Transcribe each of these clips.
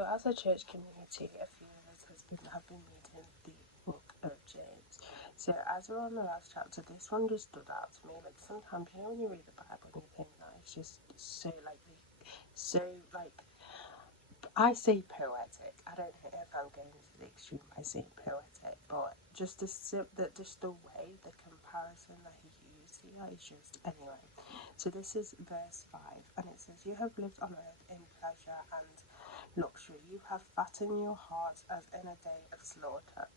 So, as a church community, a few of us have been reading the book of James. So, as we're on the last chapter, this one just stood out to me. Like sometimes, you know, when you read the Bible and you think that it's just so like I say poetic. I don't know if I'm going to the extreme by saying poetic, but just the way the comparison that he used here is just anyway. So this is verse 5, and it says, "You have lived on earth in pleasure and luxury. You have fattened your hearts as in a day of slaughter."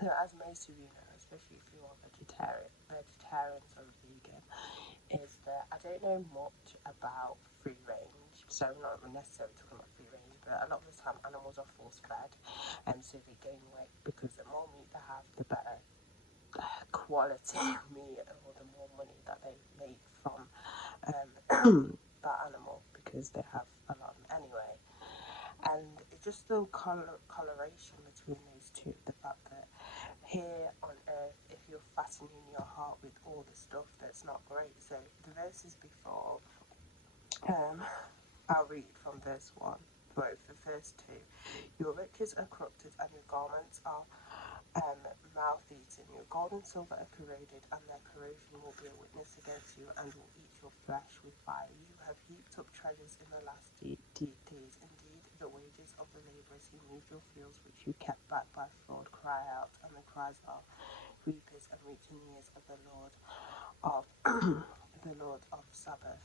So as most of you know, especially if you are vegetarians or vegan, is that I don't know much about free range. So I'm not necessarily talking about free range, but a lot of the time animals are force fed, and so they gain weight because the more meat they have, the better quality meat, or the more money that they make from that animal because they have a lot anyway. And it's just the correlation between those two, the fact that here on earth, if you're fattening your heart with all the stuff that's not great. So the verses before, I'll read from verse 1, both the first two. "Your riches are corrupted and your garments are mouth-eaten. Your gold and silver are corroded, and their corrosion will be a witness against you and will eat your flesh with fire. You have heaped up treasures in the last days. Indeed, the wages of the labourers who moved your fields, which you kept back by fraud, cry out, and the cries are reapers and reaching the ears of the Lord of the Lord of Sabbath."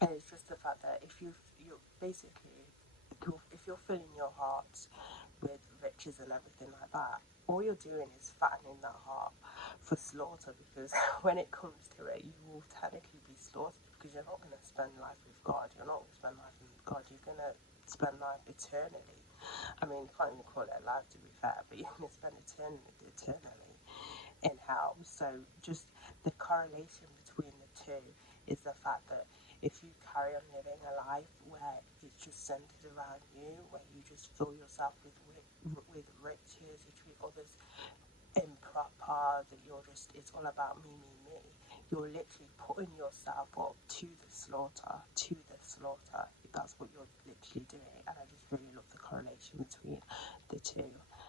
And it's just the fact that if you're basically, if you're filling your heart with riches and everything like that, all you're doing is fattening that heart for slaughter, because when it comes to it, you will technically be slaughtered, because you're not going to spend life with God. You're not going to spend life with God. You're going to spend life eternally. I mean, you can't even call it life, to be fair, but you're going to spend eternally in hell. So just the correlation between the two is the fact that if you carry on living a life where it's just centered around you, where you just fill yourself with riches, you treat others improper, that it's all about me, me, me, you're literally putting yourself up to the slaughter. That's what you're literally doing. And I just really love the correlation between the two.